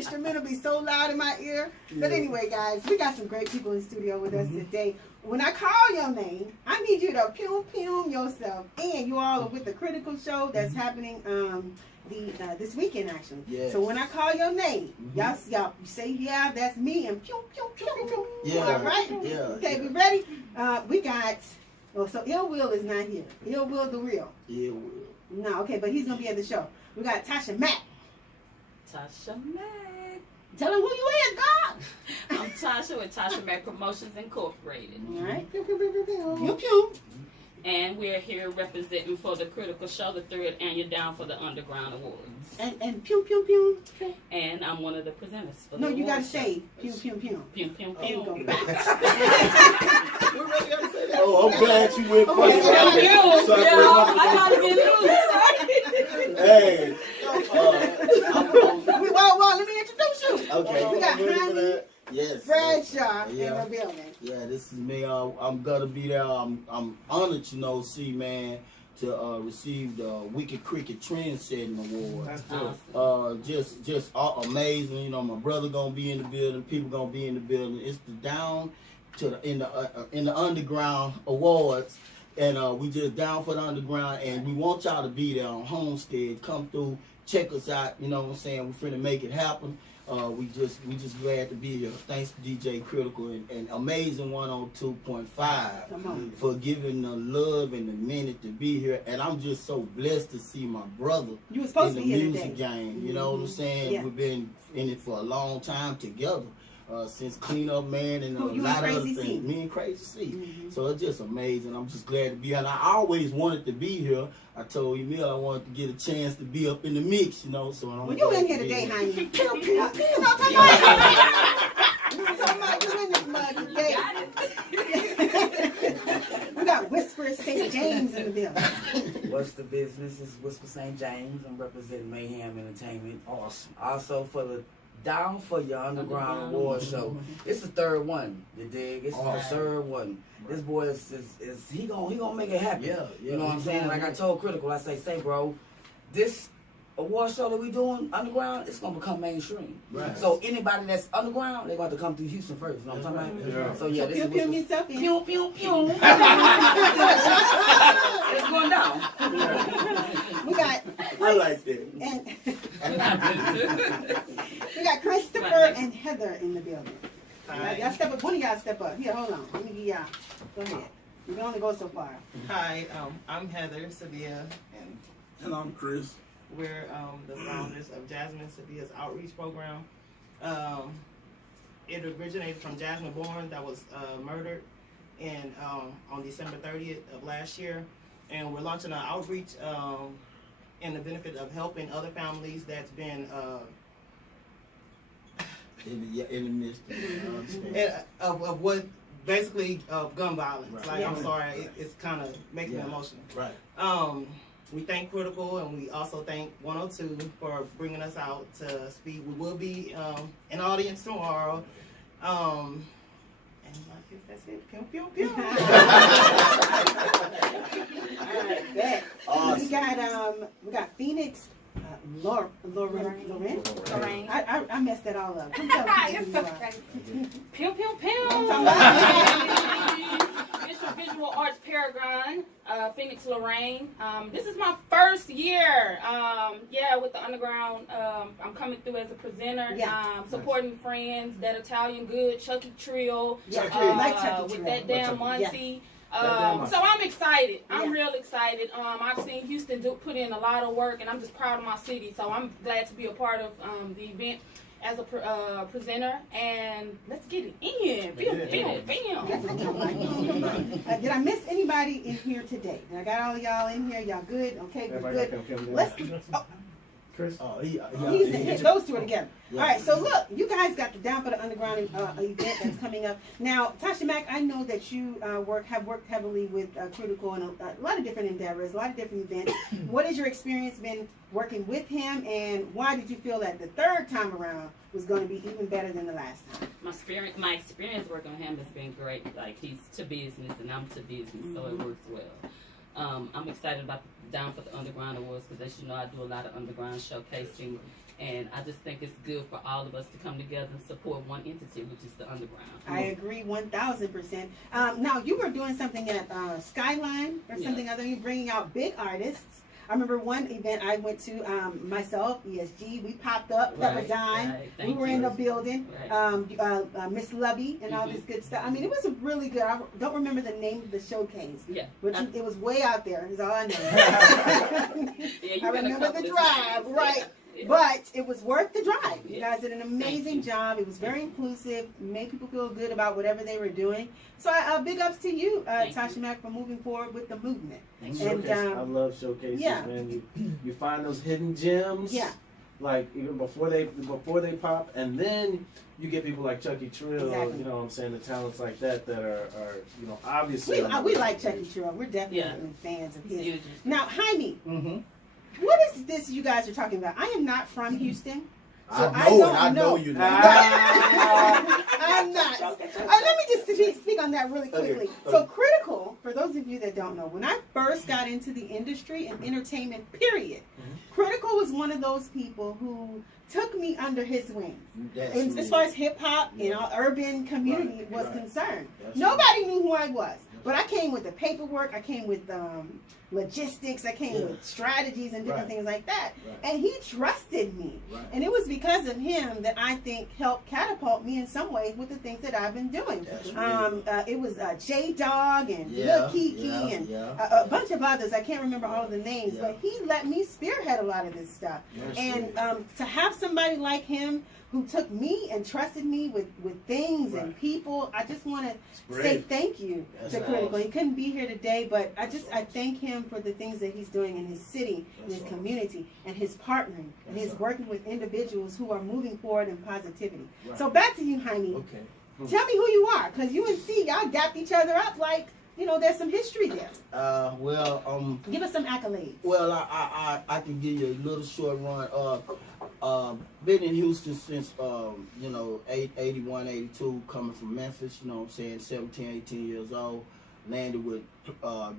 instrumental be so loud in my ear. But anyway, guys, we got some great people in the studio with us today. When I call your name, I need you to pum yourself. And you all are with the Critical Show that's happening this weekend, actually. Yes. So when I call your name, y'all say, yeah, that's me, and pew. Yeah. All right? Yeah. Okay, we ready? We got, so Ill Will is not here. Ill Will the real. Ill Will. No, okay, but he's going to be at the show. We got Tasha Mack. Tasha Mack. Tell him who you is, God. I'm Tasha with Tasha Mack Promotions Incorporated. All right. Pew. And we're here representing for the Critical Show, the 3rd annual Down for the Underground Awards. And pew. And I'm one of the presenters for No, the you got to award say show. pew. Pew. There you go. We really gotta say that. Oh, I'm glad you went first. I gotta get loose. Hey. Well, let me introduce you. Okay. We got Honey Yes. Bradshaw in the building. Yeah, this is me. I'm gonna be there. I'm honored, see, man, to receive the Wicked Cricket Trendsetting Award. That's good. Just amazing. My brother gonna be in the building. People gonna be in the building. It's the Down to in the Underground Awards, and we just down for the Underground, and we want y'all to be there on Homestead. Come through, check us out. You know what I'm saying? We're finna make it happen. We just glad to be here. Thanks to DJ Critical and Amazing 102.5 for giving the love and the minute to be here. And I'm just so blessed to see my brother You were supposed in to the be here music today. game. You know what I'm saying? Yeah. We've been in it for a long time together. Since Clean Up Man and a You lot of and other Crazy C. things. Me and Crazy C. So it's just amazing. I'm just glad to be here. And I always wanted to be here. I told Emil I wanted to get a chance to be up in the mix, So Well, you in here today, honey. You talking about you in this mug today. We got Whisper St. James in the building. What's the business? It's Whisper St. James. I'm representing Mayhem Entertainment. Awesome. Also for the Down for Your Underground Award Show. It's the 3rd one. You dig? It's the 3rd one. This boy is he gonna make it happen. Yeah. You know what I'm saying? Like I told Critical, I say, bro, this award show that we doing underground, it's gonna become mainstream. Right. So anybody that's underground, they got to come through Houston first. You know what I'm talking about? Yeah. So yeah, this is Pew yourself in. Pew. It's going down. We got I like that. We got Christopher and Heather in the building. Y'all step up. One of y'all step up. Here, hold on. Let me give y'all. Go ahead. You can only go so far. Hi, I'm Heather Sevilla, And I'm Chris. we're the founders of Jasmine Sevilla's outreach program. It originated from Jasmine Bourne that was murdered on December 30th of last year, and we're launching an outreach in the benefit of helping other families that's been In the midst of what basically gun violence. Right. Like, Yeah. I'm sorry, it's kind of making me emotional. Right. We thank Critical, and we also thank 102 for bringing us out to speak. We will be in the audience tomorrow. And I guess that's it. Pew, pew, pew. All right, bet. Awesome. We got Phoenix. Lorraine. I messed that all up. Come tell me who you are. Pew. It's your visual arts paragon, Phoenix Lorraine. This is my first year, with the underground. I'm coming through as a presenter, supporting friends, That Italian Good, Chucky Trio, Like Chucky with Trio. That Damn Muncie. So I'm excited. I'm real excited. I've seen Houston put in a lot of work, and I'm just proud of my city. So I'm glad to be a part of the event as a presenter. And let's get it in. Bam. Did I miss anybody in here today? I got all of y'all in here. Y'all good? Okay, we're good. Let's. Chris? Those two are together. Yeah. All right, so look, you guys got the Down for the Underground event that's coming up. Now, Tasha Mack, I know that you have worked heavily with Critical and a lot of different endeavors, a lot of different events. What has your experience been working with him, and why did you feel that the third time around was going to be even better than the last time? My experience working with him has been great. Like, he's to business and I'm to business, so it works well. I'm excited about the Down for the Underground Awards because, as you know, I do a lot of underground showcasing, And I just think it's good for all of us to come together and support one entity, which is the underground. I agree 1,000%. Now, you were doing something at Skyline or something other. You're bringing out big artists. I remember one event I went to, myself, ESG, we popped up, Pepperdine. We were in the building, Miss Lubby and all this good stuff. I mean, it was a really good, I don't remember the name of the showcase, but it was way out there, is all I know. I remember the drive, right. But it was worth the drive. You guys did an amazing job. It was very inclusive, made people feel good about whatever they were doing. So big ups to you, Tasha Mack, for moving forward with the movement. And I love showcases, man. You find those hidden gems. Yeah. Like even before they pop, and then you get people like Chucky Trill, you know what I'm saying, the talents like that are you know, obviously. We like Chucky Trill. We're definitely fans of his. Now, Jaime. What is this you guys are talking about? I am not from Houston. So I know you're not. I'm not. Let me just speak on that really quickly. So Critical, for those of you that don't know, when I first got into the industry and entertainment, period, Critical was one of those people who took me under his wing. As far as hip hop and urban community was concerned. Nobody knew who I was. But I came with the paperwork, I came with logistics, I came with strategies and different things like that. And he trusted me. And it was because of him that I think helped catapult me in some ways with the things that I've been doing. It was J-Dog and Lil Kiki and a bunch of others. I can't remember all of the names, but he let me spearhead a lot of this stuff. And to have somebody like him who took me and trusted me with things and people. I just want to say thank you to Critical. He couldn't be here today, but I thank him for the things that he's doing in his city, in his community, and his partnering, and his working with individuals who are moving forward in positivity. So back to you, Jaime. Tell me who you are, because UNC, y'all dapped each other up like, you know, there's some history there. Give us some accolades. Well, I can give you a little short run. Been in Houston since, you know, 81, 82, coming from Memphis, you know what I'm saying, 17, 18 years old. Landed with,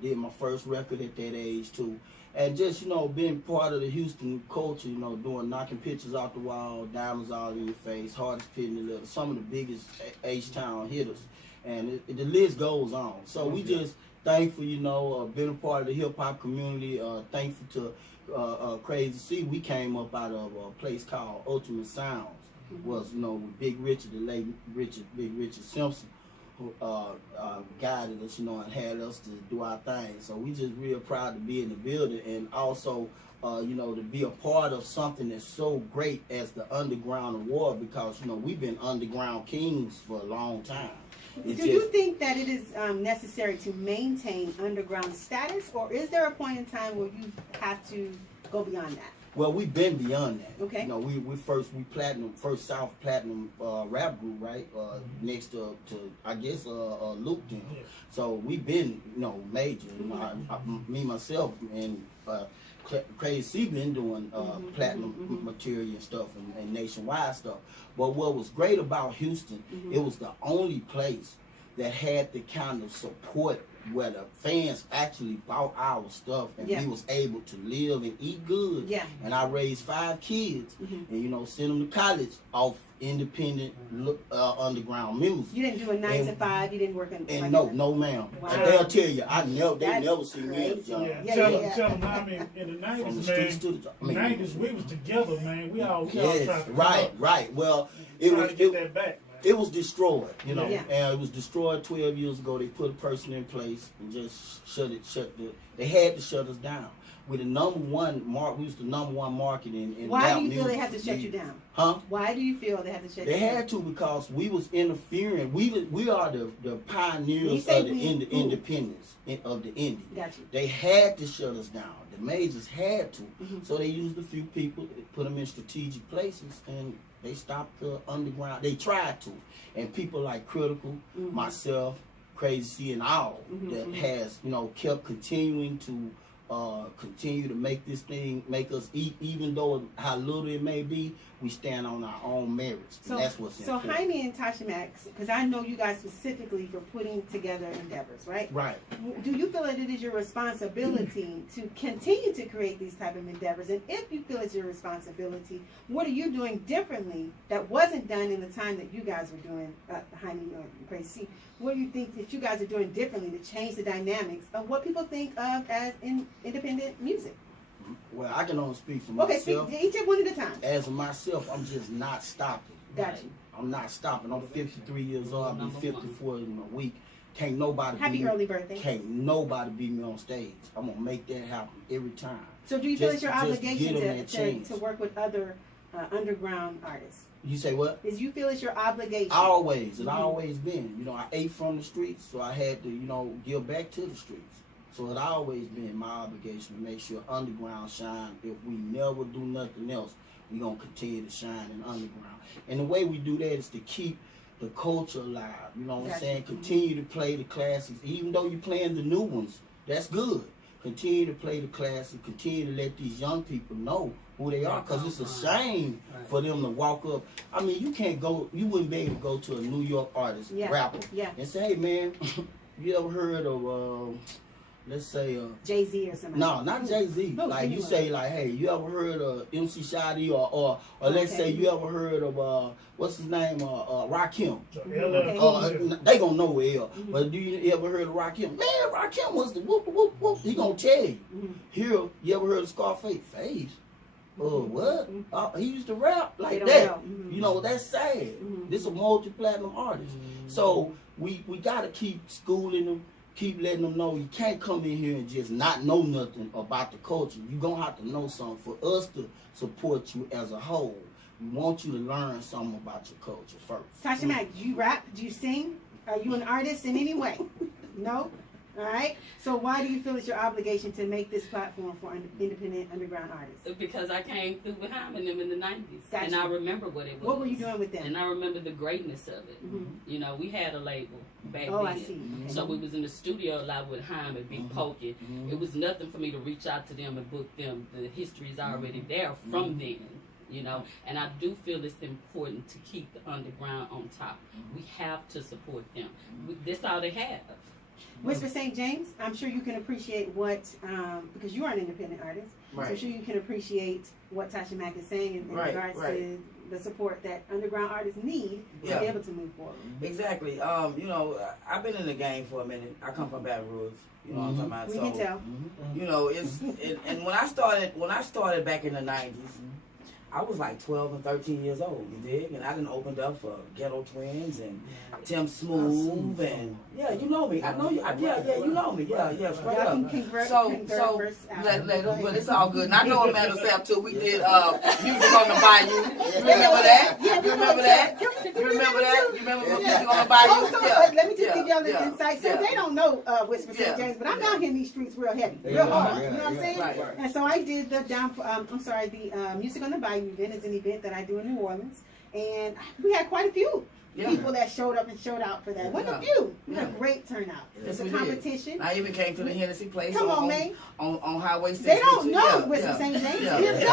did my first record at that age, too. And just, you know, being part of the Houston culture, you know, doing knocking pictures off the wall, diamonds all in your face, hardest pit in the litter, some of the biggest H-Town hitters. And the list goes on. So we just thankful, you know, being a part of the hip-hop community, thankful to Crazy C. We came up out of a place called Ultimate Sounds. Was, you know, with Big Richard, the late Big Richard Simpson, who guided us, you know, and had us to do our thing. So we just real proud to be in the building, and also, you know, to be a part of something that's so great as the Underground Award, because, you know, we've been underground kings for a long time. Do you think that it is necessary to maintain underground status, or is there a point in time where you have to go beyond that? Well, we've been beyond that. Okay. You know, we first South Platinum rap group, right? Next to I guess Luke then. So we've been, you know, major. You know, me myself and Crazy C been doing platinum material and stuff and nationwide stuff. But what was great about Houston, it was the only place that had the kind of support where the fans actually bought our stuff, and we was able to live and eat good. And I raised 5 kids, and, you know, sent them to college off independent underground music. You didn't do a 9 to 5. You didn't work in. And no, ma'am. Wow. And they'll tell you, they never see me as young. Tell them, I mean, in the 90s, man. 90s, we was together, man. We all tried to right. Well, get that back. It was destroyed, you know, and it was destroyed 12 years ago. They put a person in place and just they had to shut us down. With the #1 we was the #1 market in Why do you feel they had to shut you down? Huh? Why do you feel they had to shut you down? They had to, because we was interfering. We are the pioneers of the independence of the indie. Got you. They had to shut us down. The majors had to. So they used a few people, put them in strategic places, and they stopped the underground. They tried to. And people like Critical, myself, Crazy C, and all that has, you know, kept continuing to continue to make this thing, make us eat, even though how little it may be. we stand on our own merits. So that's what's important. So Jaime and Tasha Max, because I know you guys specifically for putting together endeavors, right? Right. Do you feel that it is your responsibility to continue to create these type of endeavors? And if you feel it's your responsibility, what are you doing differently that wasn't done in the time that you guys were doing, Jaime and Gracie? What do you think that you guys are doing differently to change the dynamics of what people think of as independent music? Well, I can only speak for Okay, myself. speak each one at a time. As of myself, I'm just not stopping. Gotcha. I'm not stopping. I'm 53 years old. I'll be 54 in a week. Can't nobody Happy early birthday. Can't nobody beat me on stage. I'm gonna make that happen every time. So do you feel it's your Just obligation give 'em that chance. to work with other underground artists? You say what? Is you feel it's your obligation? Always. It always been. You know, I ate from the streets, so I had to, you know, give back to the streets. So it always been my obligation to make sure underground shine. If we never do nothing else, we gonna continue to shine in underground. And the way we do that is to keep the culture alive. You know what I'm saying? Continue to play the classics, even though you're playing the new ones. That's good. Continue to play the classics. Continue to let these young people know who they are, because it's a shame for them to walk up. I mean, you wouldn't be able to go to a New York artist, rapper, and say, hey man, you ever heard of let's say Jay-Z or something? No, not Jay-Z. No, like you say, like, hey, you ever heard of MC Shadi or let's say you ever heard of what's his name, Rakim? They gonna know L. But do you ever heard of Rakim? Man, Rakim was the whoop whoop whoop. He gonna tell you. Here, you ever heard of Scarface? Face. What? He used to rap like that. You know, that's sad. This is a multi-platinum artist. So we gotta keep schooling them. Keep letting them know you can't come in here and just not know nothing about the culture. You're going to have to know something for us to support you as a whole. We want you to learn something about your culture first. Tasha Mack, do you rap? Do you sing? Are you an artist in any way? No? All right. So why do you feel it's your obligation to make this platform for independent underground artists? Because I came through behind them in the 90s. Gotcha. And I remember what it was. What were you doing with them? And I remember the greatness of it. You know, we had a label back then. I see. Okay. So we was in the studio a lot with Haim and Big Pokey. It was nothing for me to reach out to them and book them. The history is already there from then. You know, and I do feel it's important to keep the underground on top. We have to support them. That's all they have. Whisper St. James, I'm sure you can appreciate what, because you are an independent artist, so I'm sure you can appreciate what Tasha Mack is saying in regards to the support that underground artists need to be able to move forward. Exactly. You know, I've been in the game for a minute. I come from Baton Rouge. You know what I'm talking about? We can tell. You know, and when I started back in the 90s, I was like 12 and 13 years old, you dig? And I done opened up for Ghetto Twins and Tim Smooth and you know me. I know you. You know me. Straight up. So but it's all good. And I know Amanda Sapp too. We did Music on the Bayou. You remember that? You remember that? You remember that? You remember Music on the Bayou? Let me just give y'all the insight. So they don't know Whisper St. James, but I'm down here in these streets real heavy, real hard. You know what I'm saying? And so I did the the Music on the Bayou event is an event that I do in New Orleans, and we had quite a few people that showed up and showed out for that. Wasn't a few. We had a great turnout. It's a competition. I even came to the Hennessy place Come on, man. On Highway 6. They don't know Whisper St. James. It's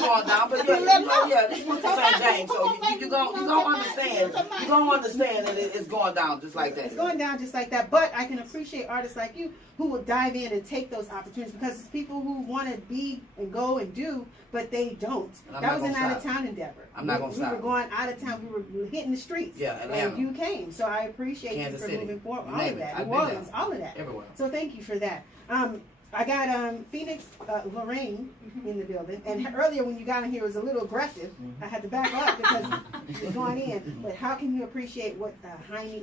going down, but this Whisper St. James. So you're gonna understand. You're gonna understand that it's going down just like that. It's going down just like that. But I can appreciate artists like you who will dive in and take those opportunities, because it's people who want to be and go and do, but they don't. That was an out-of-town endeavor. I'm not going to stop. We were going out of town. We were hitting the streets. And you came. So I appreciate you for moving forward. All of that. New Orleans, all of that. Everywhere. So thank you for that. I got Phoenix Lorraine in the building, and earlier when you got in here it was a little aggressive. I had to back up because it was going in. But how can you appreciate what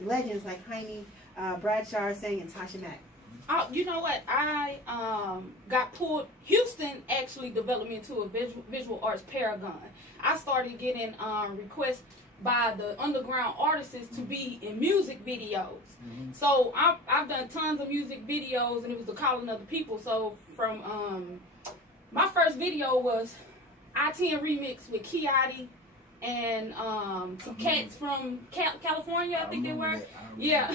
legends like Jaime Bradshaw are saying and Tasha Mack? Oh, you know what? I got pulled. Houston actually developed me into a visual arts paragon. I started getting requests by the underground artists to be in music videos. So I've done tons of music videos, and it was the calling of the people. So from my first video was I-10 remix with Kiati and some cats from California, I think they were. Yeah.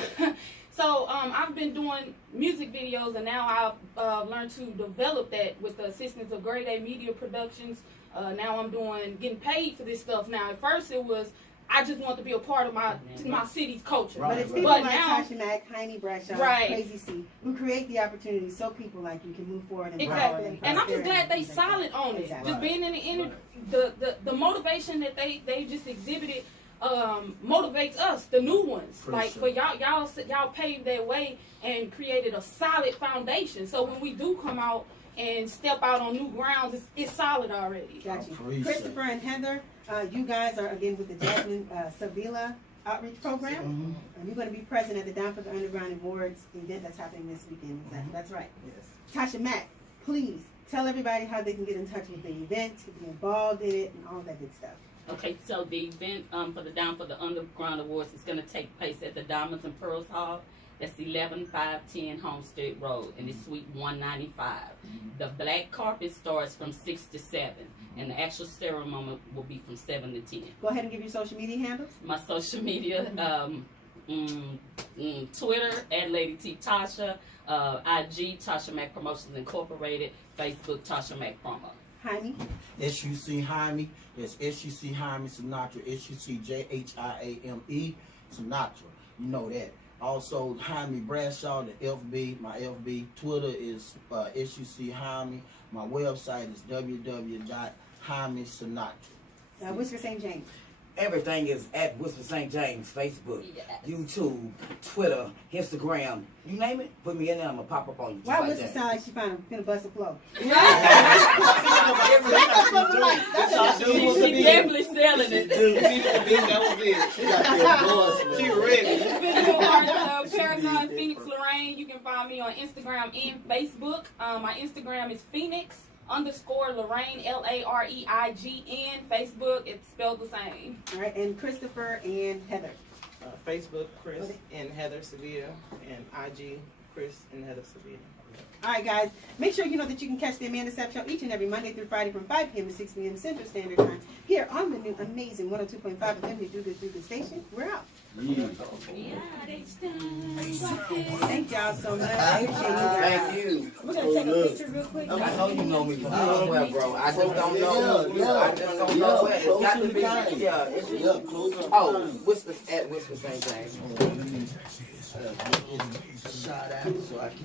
So I've been doing music videos, and now I've learned to develop that with the assistance of Grade A Media Productions, Now I'm getting paid for this stuff. Now at first it was I just want to be a part of my city's culture. But it's people like Tasha Mack, Heine Bradshaw, Crazy C, who create the opportunities so people like you can move forward and exactly. And I'm just glad they solid on it. Just being in the motivation that they just exhibited motivates us, the new ones. For y'all paved that way and created a solid foundation. So when we do come out and step out on new grounds, it's solid already. Got you. Christopher and Heather, you guys are again with the Jasmine Sevilla Outreach Program. And you're going to be present at the Down for the Underground Awards event that's happening this weekend. That's right. Yes. Tasha Mack, please tell everybody how they can get in touch with the event, to be involved in it, and all that good stuff. Okay, so the event for the Down for the Underground Awards is going to take place at the Diamonds and Pearls Hall. That's 11510 Homestead Road, and it's Suite 195. The black carpet starts from 6 to 7, and the actual ceremony will be from 7 to 10. Go ahead and give your social media handles. My social media, Twitter at Lady T Tasha, IG Tasha Mack Promotions Incorporated, Facebook Tasha Mack Promo. Jaime. SUC Jaime. That's SUC Jaime Sinatra. SUCJHIAME Sinatra. You know that. Also, Jaime Bradshaw, the FB, my FB. Twitter is SUC Jaime. My website is www.jaimesinatra. Whisper St. James. Everything is at Whisper St. James. Facebook, YouTube, Twitter, Instagram. You name it, put me in there. I'm going to pop up on you. Why Whisper sound like she finna bust a flow? She definitely selling it. She ready. Visual Arts Paragon Phoenix Lorraine. You can find me on Instagram and Facebook. My Instagram is Phoenix_Lorraine LAREIGN. Facebook, it's spelled the same. All right, and Christopher and Heather. Facebook, Chris and Heather Sevilla, and IG, Chris and Heather Sevilla. All right, guys. Make sure you know that you can catch the Amanda Sapp Show each and every Monday through Friday from 5 p.m. to 6 p.m. Central Standard Time here on the new amazing 102.5 FM. We do this through the station. We're out. Thank y'all so much. Thank you. We're going to take a picture real quick. I know you know me from somewhere, bro. I just don't know. I just don't know where. It's got to be. Whisper at Whisper St. James. Shout out so I can